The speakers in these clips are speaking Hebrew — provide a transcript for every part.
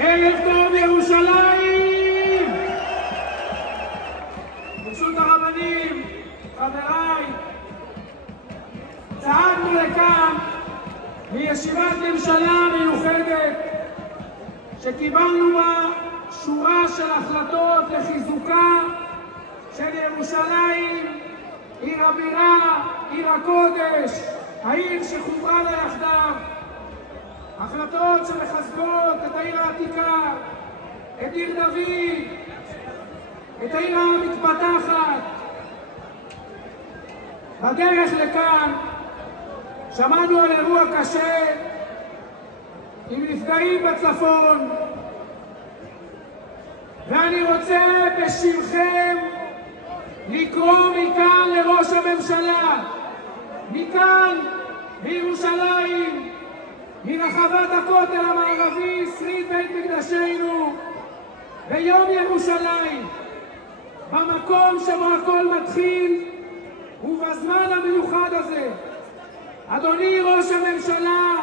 ערב טוב ירושלים! ברשות הרבנים, חבריי, צעדנו לכאן מישיבת ממשלה מיוחדת שקיבלנו בה שורה של החלטות לחיזוקה של ירושלים, עיר הבירה, עיר הקודש, העיר שחוברה לה יחדיו. החלטות שמחזקות את העיר העתיקה, את עיר דוד, את העיר המתפתחת. בדרך לכאן שמענו על אירוע קשה עם נפגעים בצפון, ואני רוצה בשמכם לקרוא מכאן לראש הממשלה, מכאן בירושלים, מרחבת הכותל המערבי, שריד בית מקדשנו, ביום ירושלים, במקום שבו הכל מתחיל ובזמן המיוחד הזה. אדוני ראש הממשלה,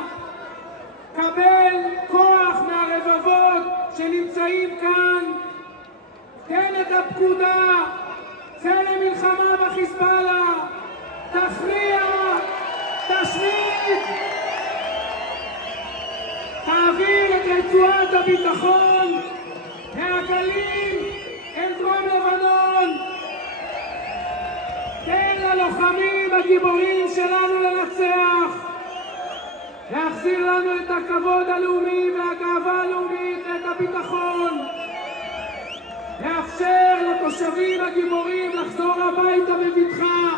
קבל כוח מהרבבות שנמצאים כאן, תן את הפקודה, צא למלחמה בחיזבאללה, תכריע, תשמיד, תעביר את רצועת הביטחון מהגליל אל דרום לבנון, תן ללוחמים הגיבורים שלנו לנצח, להחזיר לנו את הכבוד הלאומי והגאווה הלאומית ואת הביטחון, לאפשר לתושבים הגיבורים לחזור הביתה בבטחה,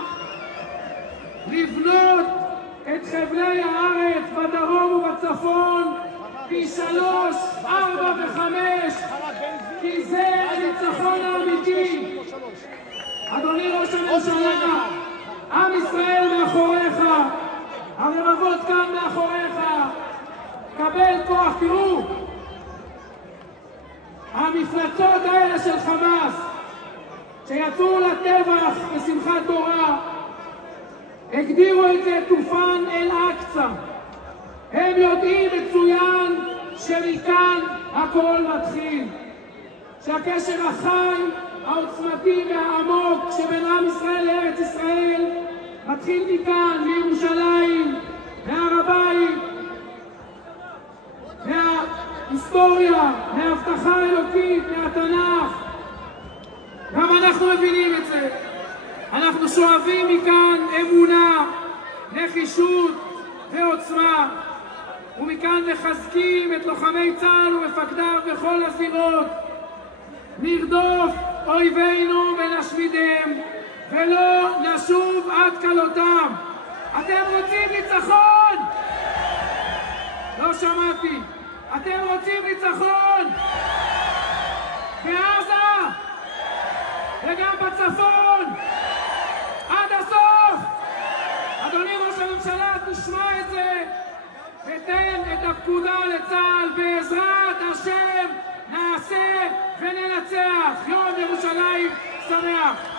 לבנות את חבלי הארץ בדרום ובצפון פי 3, 4 ו5, כי זה הניצחון האמיתי. אדוני ראש הממשלה, עם ישראל מאחוריך, הרבבות כאן מאחוריך, קבל כוח. תראו, המפלצות האלה של חמאס שיצאו לטבח בשמחת תורה הגדירו את זה תופן אל-אקצא. הם יודעים מצוין שמכאן הכל מתחיל, שהקשר החי, העוצמתי והעמוק שבין עם ישראל לארץ ישראל מתחיל מכאן, מירושלים, מהר הבית, מההיסטוריה, מההבטחה האלוקית, מהתנ"ך. גם אנחנו מבינים את זה. אנחנו שואבים מכאן אמונה, נחישות ועוצמה, ומכאן מחזקים את לוחמי צה"ל ומפקדיו בכל הזירות. נרדוף אויבינו ונשמידם, ולא נשוב עד כלותם. אתם רוצים ניצחון? לא שמעתי. אתם רוצים ניצחון? בעזה וגם בצפון עד הסוף. אדוני ראש הממשלה, תשמע את זה ותן את הפקודה לצה"ל. בעזרת השם נעשה וננצח. יום ירושלים שמח.